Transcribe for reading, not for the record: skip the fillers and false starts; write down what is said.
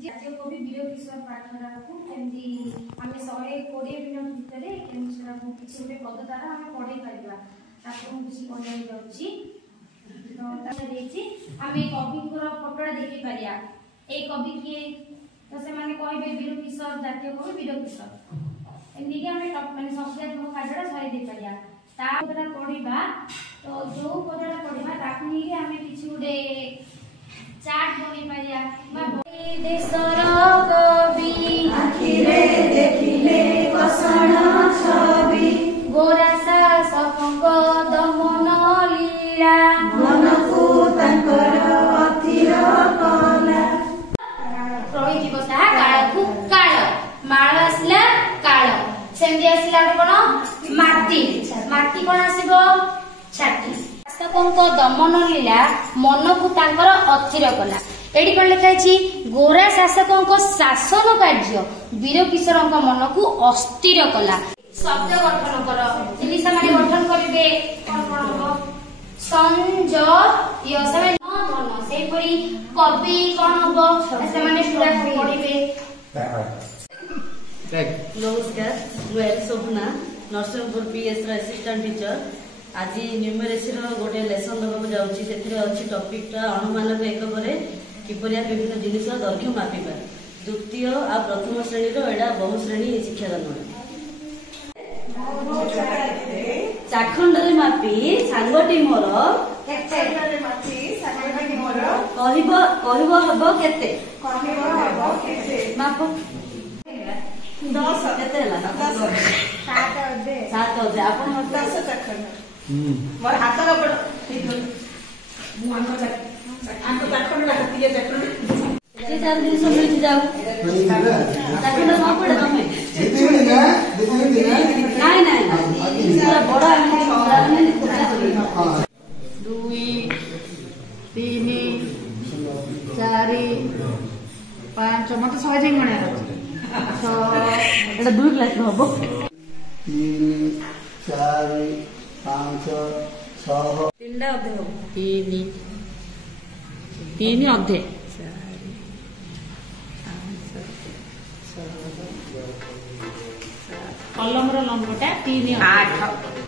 जातीय कवि वीर किशोर पाठरा को केमती आम 120 मिनट भितर किसी गोटे पद द्वारा आम पढ़े पारा किसी कहना जाऊँगी आम कवि फोटोटा देखी पारिया ए कवि किए तो से कहे वीर किशोर जातीय कवि वीर किशोर एमती आम मानते संस्कृत कार्य सही पारिया पदटा पढ़ा तो जो पदटा पढ़ा आम किसी गोटे चार्ट बनी पारिया देशर कवि आखिरे देखिले कषण छवि गोरा शासकଙ୍କ दमन लीला मनकु तांकर अथिर कला रही जीव ता काळकु काळ माळ आसला काळ सेंदी आसला कोन माटी माटी कोन आसीबो छाटी शासकଙ୍କ दमन लीला मनकु तांकर अथिर कला एडी कोन लिखा अछि गोरा शासकଙ୍କ शासन कार्य वीर किशोरଙ୍କ मन को अस्थिर कला शब्द गठन कर जिनि समाने गठन करिवे कोन कोन हो संजय यसमे न धन से परी कवि कोन हो समाने पूरा पढिबे नमस्कार मैं शोभना नरसिंहपुर पीएस रो असिस्टेंट टीचर आज न्यूमेरेसी रो गोटे लेसन दबा जाउची सेथिरे अछि टॉपिक टा अनुमानक एक परे किपरिया विभिन्न जिनिस दैर्घ्य मापिबा द्वितीय आ प्रथम श्रेणी रो एडा बहुश्रेणी शिक्षादान चाखंडरे मापी सांगटी मोर कहबो हबो केते माप 10 केते हला 7 अधे आपण 10 चाखंड मोर हाथ रो पड़ मु आंको चाखंड लागती है चाखंड जे चार दिन समझ जाओ चाखंड मा पड़े तमे नहीं नहीं पूरा बड़ा है 2 3 4 5 मत सहज गणा एटा 2 क्लास में हबो 3 4 5 6 तीनटा अधे हो 3 अधे कलम रो लंबटा 3 8